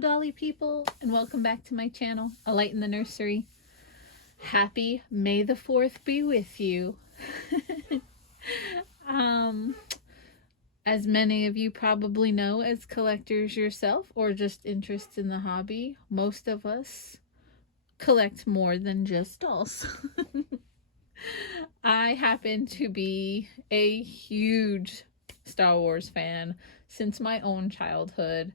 Hello Dolly people, and welcome back to my channel, A Light in the Nursery. Happy May the 4th be with you. um, as many of you probably know, as collectors yourself or just interested in the hobby, most of us collect more than just dolls. I happen to be a huge Star Wars fan since my own childhood.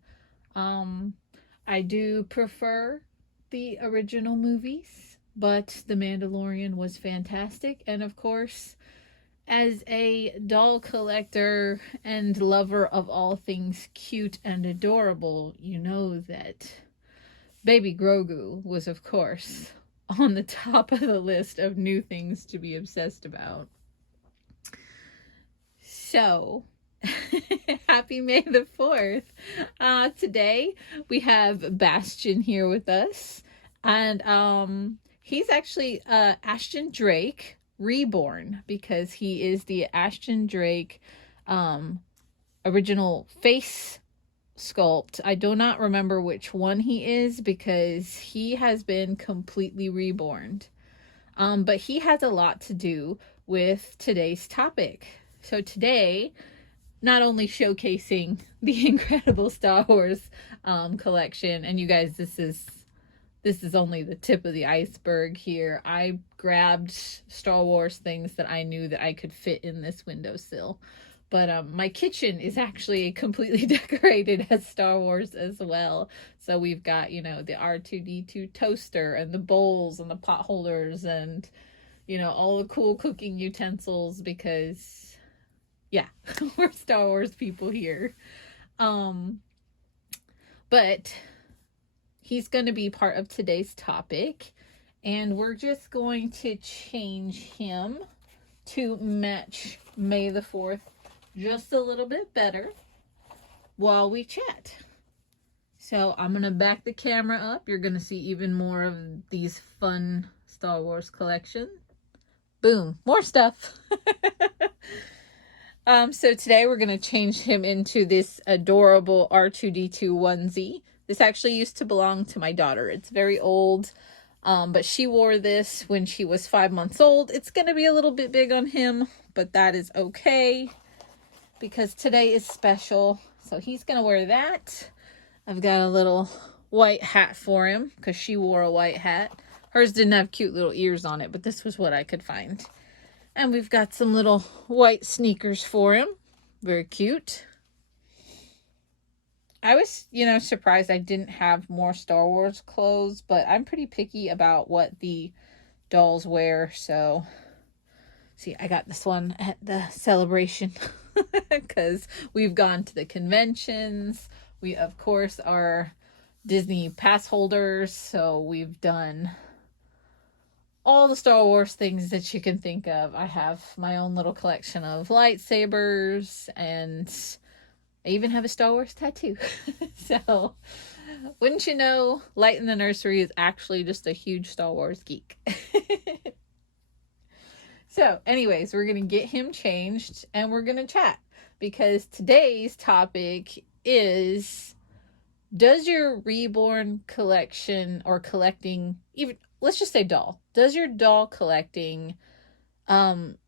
I do prefer the original movies, but The Mandalorian was fantastic. And of course, as a doll collector and lover of all things cute and adorable, you know that Baby Grogu was, of course, on the top of the list of new things to be obsessed about. So, happy May the 4th. Today we have Bastion here with us, and he's actually Ashton Drake Reborn, because he is the Ashton Drake original face sculpt. I do not remember which one he is because he has been completely reborn. But he has a lot to do with today's topic. So today, not only showcasing the incredible Star Wars collection, and you guys, this is only the tip of the iceberg here. I grabbed Star Wars things that I knew that I could fit in this windowsill. But my kitchen is actually completely decorated as Star Wars as well. So we've got, you know, the R2-D2 toaster and the bowls and the pot holders and, you know, all the cool cooking utensils because, yeah, we're Star Wars people here. But he's going to be part of today's topic, and we're just going to change him to match May the 4th just a little bit better while we chat. So I'm going to back the camera up. You're going to see even more of these fun Star Wars collection. Boom, more stuff. So today we're going to change him into this adorable R2-D2 onesie. This actually used to belong to my daughter. It's very old, but she wore this when she was 5 months old. It's going to be a little bit big on him, but that is okay because today is special. So he's going to wear that. I've got a little white hat for him because she wore a white hat. Hers didn't have cute little ears on it, but this was what I could find. And we've got some little white sneakers for him. Very cute. I was, surprised I didn't have more Star Wars clothes, but I'm pretty picky about what the dolls wear. So, see, I got this one at the celebration because we've gone to the conventions. We, of course, are Disney pass holders, so we've done all the Star Wars things that you can think of. I have my own little collection of lightsabers, and I even have a Star Wars tattoo. So, wouldn't you know, Light in the Nursery is actually just a huge Star Wars geek. So, anyways, we're going to get him changed and we're going to chat, because today's topic is, does your Reborn collection or collecting, even, let's just say doll, does your doll collecting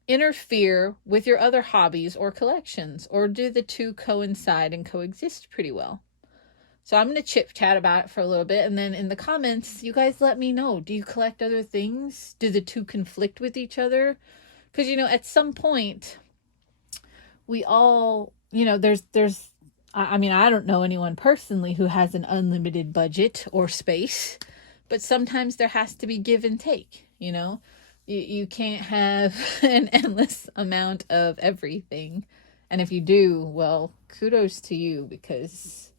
interfere with your other hobbies or collections, or do the two coincide and coexist pretty well? So I'm going to chit chat about it for a little bit, and then in the comments, you guys let me know, do you collect other things? Do the two conflict with each other? Because, at some point, we all, there's, I mean, I don't know anyone personally who has an unlimited budget or space, but sometimes there has to be give and take, You can't have an endless amount of everything. And if you do, well, kudos to you, because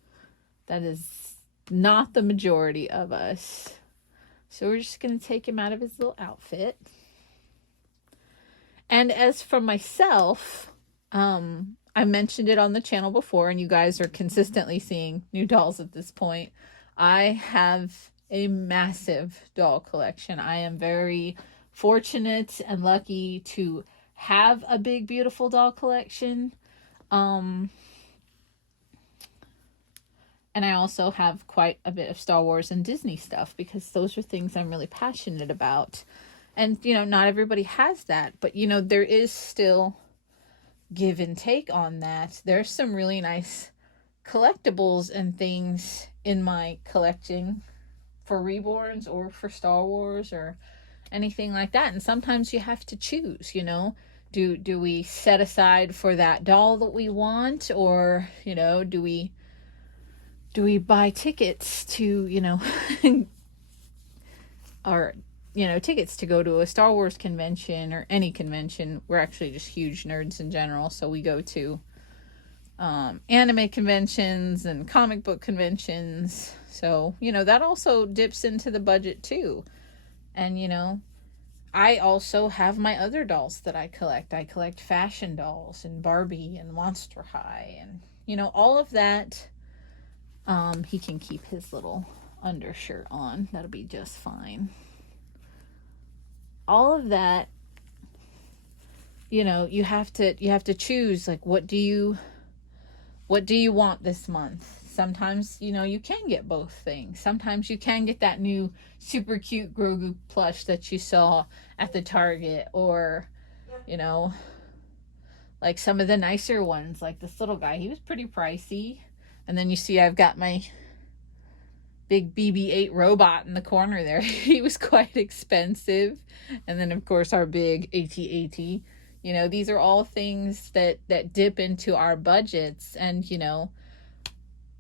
that is not the majority of us. So we're just going to take him out of his little outfit. And as for myself, I mentioned it on the channel before, and you guys are consistently seeing new dolls at this point. I have a massive doll collection. I am very fortunate and lucky to have a big, beautiful doll collection. And And I also have quite a bit of Star Wars and Disney stuff because those are things I'm really passionate about. And, not everybody has that, but, there is still give and take on that. There's some really nice collectibles and things in my collecting for Reborns or for Star Wars or anything like that. And sometimes you have to choose, do we set aside for that doll that we want, or do we buy tickets to or tickets to go to a Star Wars convention or any convention. We're actually just huge nerds in general, so we go to anime conventions and comic book conventions. So, that also dips into the budget too. And, I also have my other dolls that I collect. I collect fashion dolls and Barbie and Monster High and, all of that. He can keep his little undershirt on. That'll be just fine. All of that, you have to choose, like, what do you want this month? Sometimes, you can get both things. Sometimes you can get that new super cute Grogu plush that you saw at the Target, or, like some of the nicer ones, like this little guy. He was pretty pricey. And then you see I've got my big BB-8 robot in the corner there. He was quite expensive. And then, of course, our big AT-AT. These are all things that dip into our budgets. And,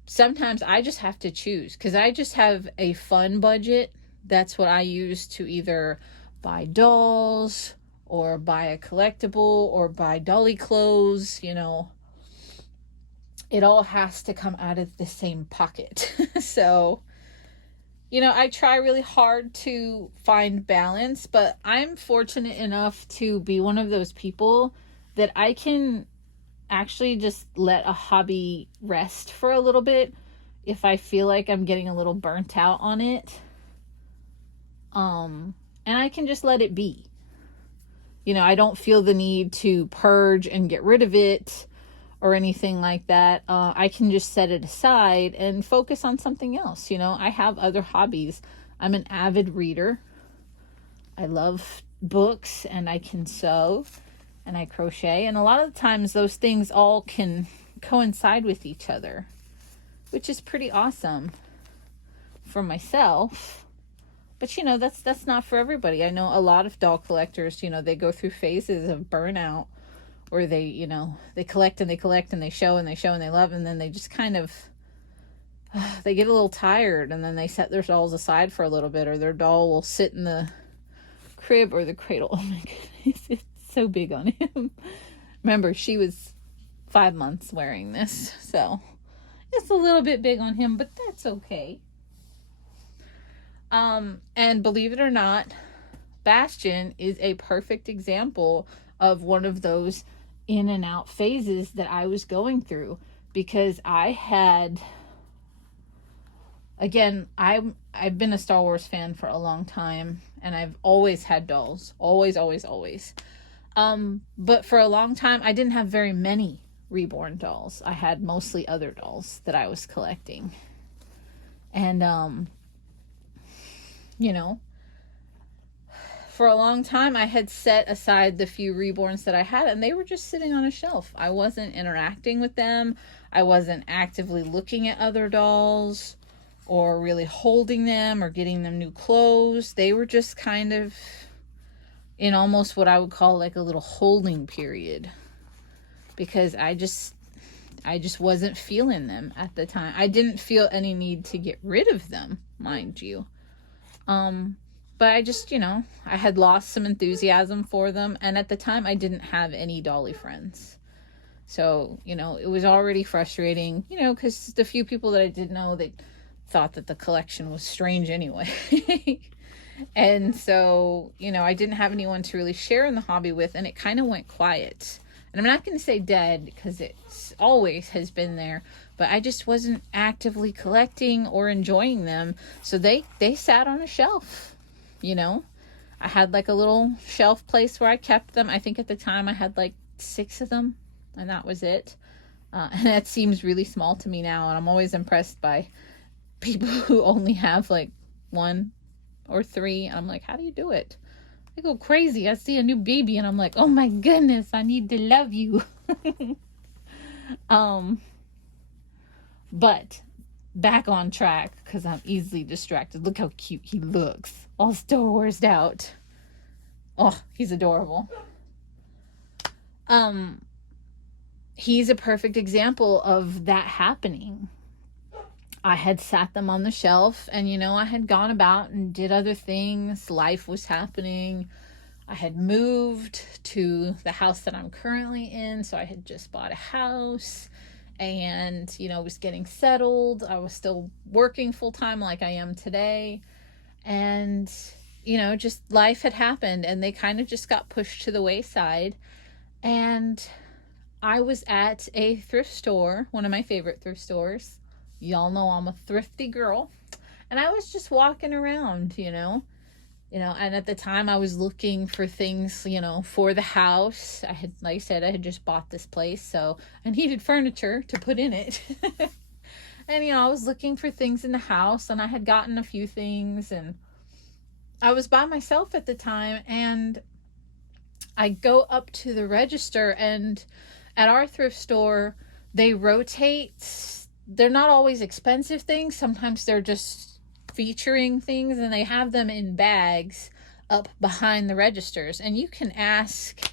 sometimes I just have to choose because I just have a fun budget. That's what I use to either buy dolls or buy a collectible or buy dolly clothes. It all has to come out of the same pocket. So, I try really hard to find balance, but I'm fortunate enough to be one of those people that I can actually just let a hobby rest for a little bit if I feel like I'm getting a little burnt out on it. And I can just let it be. I don't feel the need to purge and get rid of it or anything like that. I can just set it aside and focus on something else. I have other hobbies. I'm an avid reader. I love books, and I can sew and I crochet. And a lot of the times those things all can coincide with each other, which is pretty awesome for myself. But, that's not for everybody. I know a lot of doll collectors, they go through phases of burnout, or they, they collect and they collect and they show and they show and they love, and then they just kind of, they get a little tired, and then they set their dolls aside for a little bit, or their doll will sit in the crib or the cradle. Oh my goodness, it's so big on him. Remember, she was 5 months wearing this, so it's a little bit big on him, but that's okay. And believe it or not, Bastion is a perfect example of one of those in and out phases that I was going through, because I had, again, I've been a Star Wars fan for a long time, and I've always had dolls. Always. But for a long time, I didn't have very many Reborn dolls. I had mostly other dolls that I was collecting. And, for a long time, I had set aside the few Reborns that I had, and they were just sitting on a shelf. I wasn't interacting with them. I wasn't actively looking at other dolls or really holding them or getting them new clothes. They were just kind of in almost what I would call like a little holding period, because I just wasn't feeling them at the time. I didn't feel any need to get rid of them, mind you. But I just, I had lost some enthusiasm for them. And at the time, I didn't have any dolly friends. So, it was already frustrating, because the few people that I did know, they thought that the collection was strange anyway. And so, I didn't have anyone to really share in the hobby with, and it kind of went quiet. And I'm not going to say dead, because it always has been there, but I just wasn't actively collecting or enjoying them. So they sat on a shelf. I had like a little shelf place where I kept them. I think at the time I had like 6 of them, and that was it. And that seems really small to me now. And I'm always impressed by people who only have like one or three. And I'm like, how do you do it? I go crazy. I see a new baby and I'm like, oh my goodness, I need to love you. um, but back on track because I'm easily distracted. Look how cute he looks. All Star Wars'd out. Oh, he's adorable. He's a perfect example of that happening. I had sat them on the shelf and, I had gone about and did other things. Life was happening. I had moved to the house that I'm currently in. So I had just bought a house and, was getting settled. I was still working full time like I am today. And, just life had happened and they kind of just got pushed to the wayside. And I was at a thrift store, one of my favorite thrift stores. Y'all know I'm a thrifty girl. And I was just walking around, and at the time I was looking for things, for the house. Like I said, I had just bought this place, so I needed furniture to put in it. And, I was looking for things in the house and I had gotten a few things and I was by myself at the time and I go up to the register and at our thrift store, they rotate. They're not always expensive things. Sometimes they're just featuring things and they have them in bags up behind the registers. And you can ask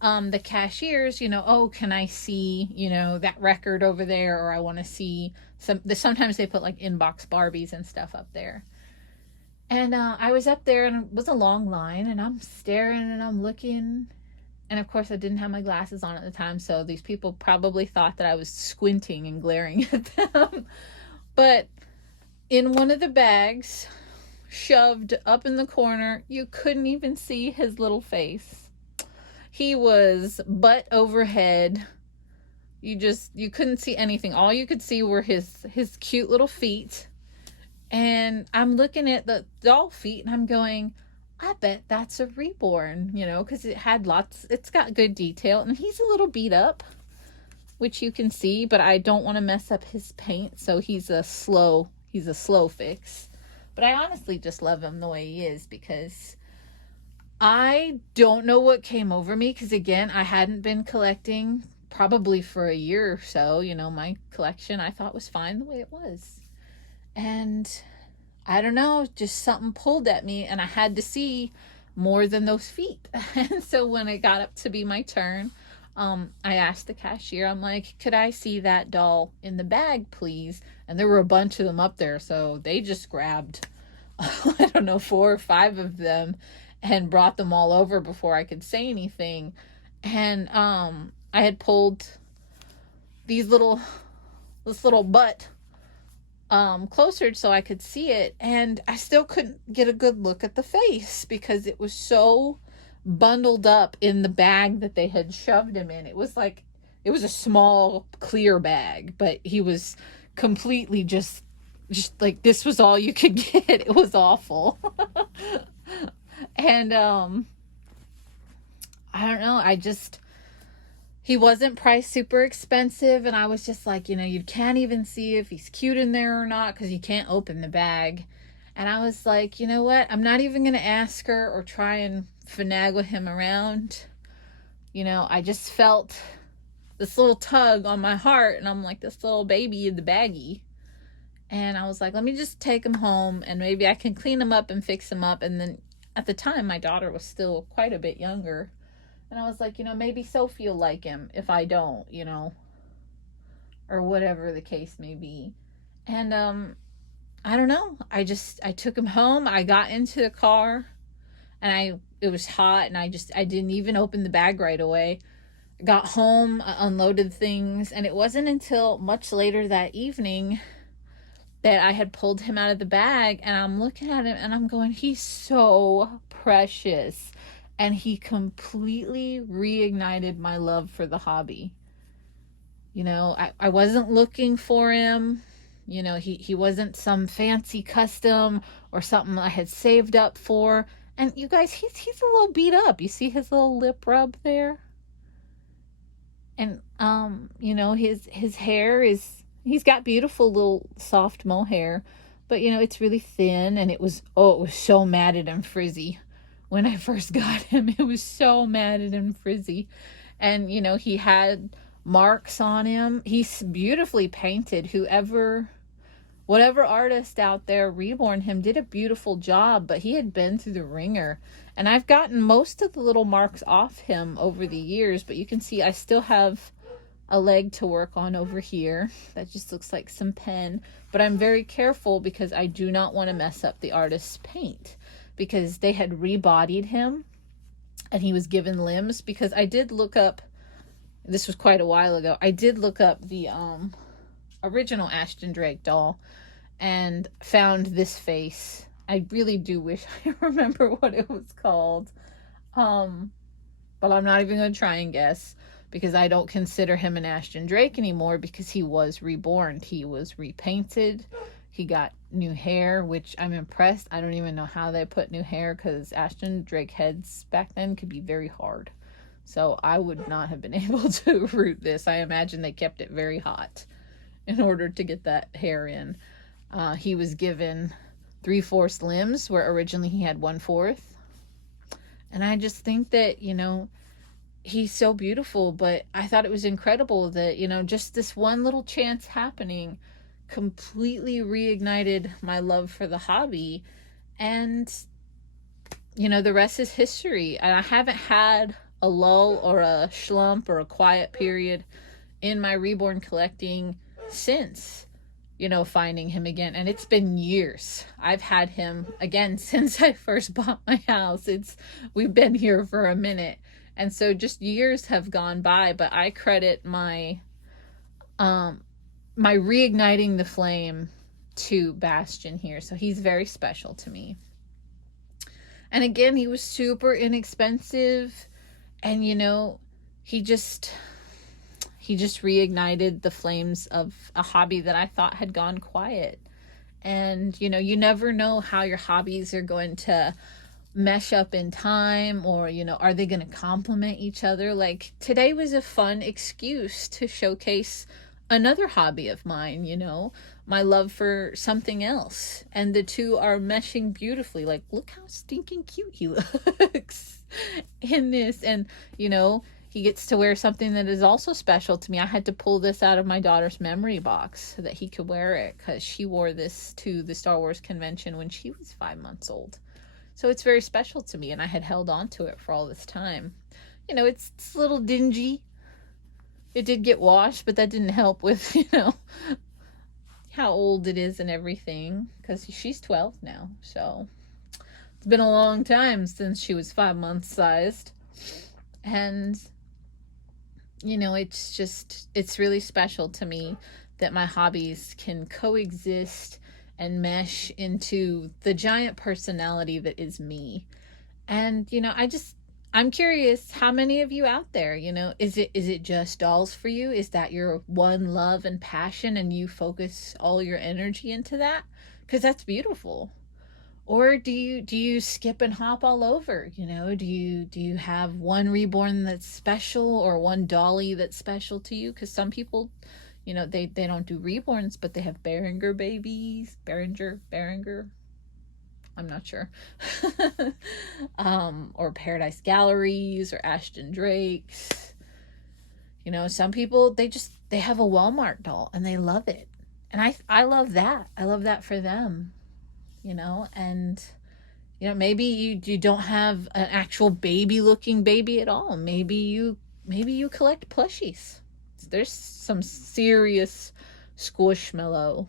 the cashiers, oh, can I see, that record over there? Or I want to see sometimes they put like inbox Barbies and stuff up there. And I was up there and it was a long line and I'm staring and I'm looking. And of course I didn't have my glasses on at the time, so these people probably thought that I was squinting and glaring at them. But in one of the bags, shoved up in the corner, you couldn't even see his little face. He was butt overhead. You couldn't see anything. All you could see were his cute little feet. And I'm looking at the doll feet and I'm going, I bet that's a Reborn, because it's got good detail and he's a little beat up, which you can see, but I don't want to mess up his paint. So he's a slow fix, but I honestly just love him the way he is because I don't know what came over me. Cause again, I hadn't been collecting probably for a year or so, my collection I thought was fine the way it was. And I don't know, just something pulled at me and I had to see more than those feet. And so when it got up to be my turn, I asked the cashier, I'm like, could I see that doll in the bag, please? And there were a bunch of them up there. So they just grabbed, I don't know, 4 or 5 of them and brought them all over before I could say anything. And I had pulled this little butt closer so I could see it, and I still couldn't get a good look at the face because it was so bundled up in the bag that they had shoved him in. It was a small clear bag, but he was completely just like, this was all you could get. It was awful. And I don't know, he wasn't priced super expensive. And I was just like, you can't even see if he's cute in there or not because you can't open the bag. And I was like, you know what? I'm not even going to ask her or try and finagle him around. I just felt this little tug on my heart. And I'm like, this little baby in the baggie. And I was like, let me just take him home and maybe I can clean him up and fix him up. And then at the time, my daughter was still quite a bit younger. And I was like, maybe Sophie will like him if I don't, or whatever the case may be. And I don't know. I took him home. I got into the car and it was hot and I didn't even open the bag right away. I got home, unloaded things, and it wasn't until much later that evening that I had pulled him out of the bag and I'm looking at him and I'm going, he's so precious. And he completely reignited my love for the hobby. I wasn't looking for him. He wasn't some fancy custom or something I had saved up for. And you guys, he's a little beat up. You see his little lip rub there? And you know, his hair is, he's got beautiful little soft mohair, but you know, it's really thin, and it was, oh, it was so matted and frizzy when I first got him. It was so matted and frizzy. And you know, he had marks on him. He's beautifully painted. Whoever, whatever artist out there reborn him did a beautiful job, but he had been through the ringer. And I've gotten most of the little marks off him over the years, but you can see I still have a leg to work on over here that just looks like some pen. But I'm very careful because I do not want to mess up the artist's paint, because they had rebodied him and he was given limbs. Because I did look up, this was quite a while ago, I did look up the original Ashton Drake doll and found this face. I really do wish I remember what it was called. But I'm not even going to try and guess, because I don't consider him an Ashton Drake anymore, because he was reborn. He was repainted. He got new hair, which I'm impressed. I don't even know how they put new hair, because Ashton Drake heads back then could be very hard. So I would not have been able to root this. I imagine they kept it very hot in order to get that hair in. He was given 3/4 limbs, where originally he had 1/4. And I just think that, you know, he's so beautiful. But I thought it was incredible that, you know, just this one little chance happening completely reignited my love for the hobby. And, you know, the rest is history. And I haven't had a lull or a slump or a quiet period in my reborn collecting since, you know, finding him again. And it's been years. I've had him again since I first bought my house. We've been here for a minute. And so just years have gone by, but I credit my my reigniting the flame to Bastion here. So he's very special to me. And again, he was super inexpensive, and you know, he just reignited the flames of a hobby that I thought had gone quiet. And you know, you never know how your hobbies are going to mesh up in time, or you know, are they going to complement each other? Like today was a fun excuse to showcase another hobby of mine, you know, my love for something else, and the two are meshing beautifully. Like, look how stinking cute he looks in this. And you know, he gets to wear something that is also special to me. I had to pull this out of my daughter's memory box so that he could wear it, because she wore this to the Star Wars convention when she was 5 months old. So it's very special to me, and I had held on to it for all this time. You know, it's a little dingy. It did get washed, but that didn't help with, you know, how old it is and everything, because she's 12 now. So it's been a long time since she was 5 months sized. And, you know, it's really special to me that my hobbies can coexist and mesh into the giant personality that is me. And, you know, I'm curious, how many of you out there, you know, is it just dolls for you? Is that your one love and passion, and you focus all your energy into that? Because that's beautiful. Or do you skip and hop all over? You know, do you have one reborn that's special, or one dolly that's special to you? Because some people, you know, they don't do reborns, but they have Behringer babies, Behringer, I'm not sure. Or Paradise Galleries, or Ashton Drakes. You know, some people, they have a Walmart doll and they love it. And I love that. I love that for them, you know. And you know, maybe you don't have an actual baby looking baby at all. Maybe you collect plushies. There's some serious squishmallow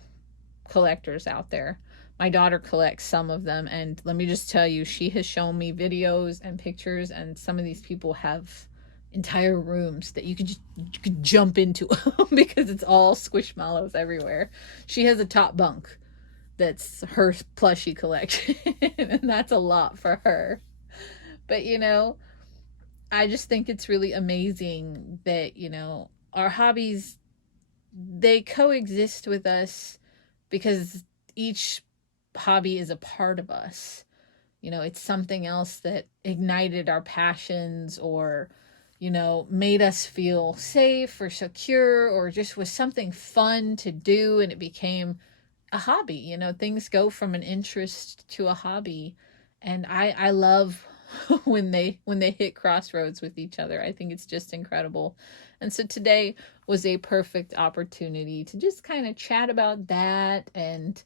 collectors out there. My daughter collects some of them, and let me just tell you, she has shown me videos and pictures, and some of these people have entire rooms that you could jump into because it's all squishmallows everywhere. She has a top bunk that's her plushie collection, and that's a lot for her. But you know, I just think it's really amazing that, you know, our hobbies, they coexist with us, because each hobby is a part of us. You know, it's something else that ignited our passions, or you know, made us feel safe or secure, or just was something fun to do, and it became a hobby. You know, things go from an interest to a hobby, and I love when they hit crossroads with each other. I think it's just incredible. And so today was a perfect opportunity to just kind of chat about that, and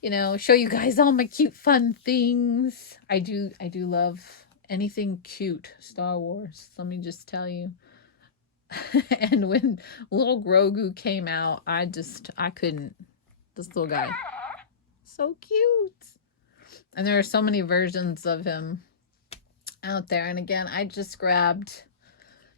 you know, show you guys all my cute fun things. I do love anything cute Star Wars, let me just tell you. And when little Grogu came out, I couldn't. This little guy, so cute. And there are so many versions of him out there. And again, I just grabbed,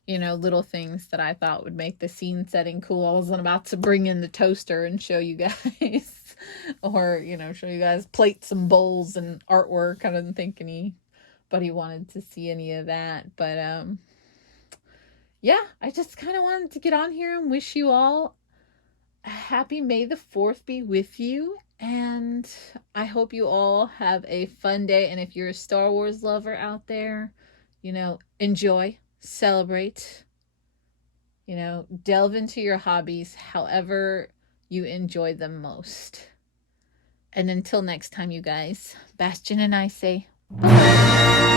you know, little things that I thought would make the scene setting cool. I wasn't about to bring in the toaster and show you guys or, you know, show you guys plates and bowls and artwork. I didn't think anybody wanted to see any of that. But yeah, I just kind of wanted to get on here and wish you all a happy May the 4th be with you. And I hope you all have a fun day. And if you're a Star Wars lover out there, you know, enjoy, celebrate, you know, delve into your hobbies however you enjoy them most. And until next time, you guys, Bastion and I say bye.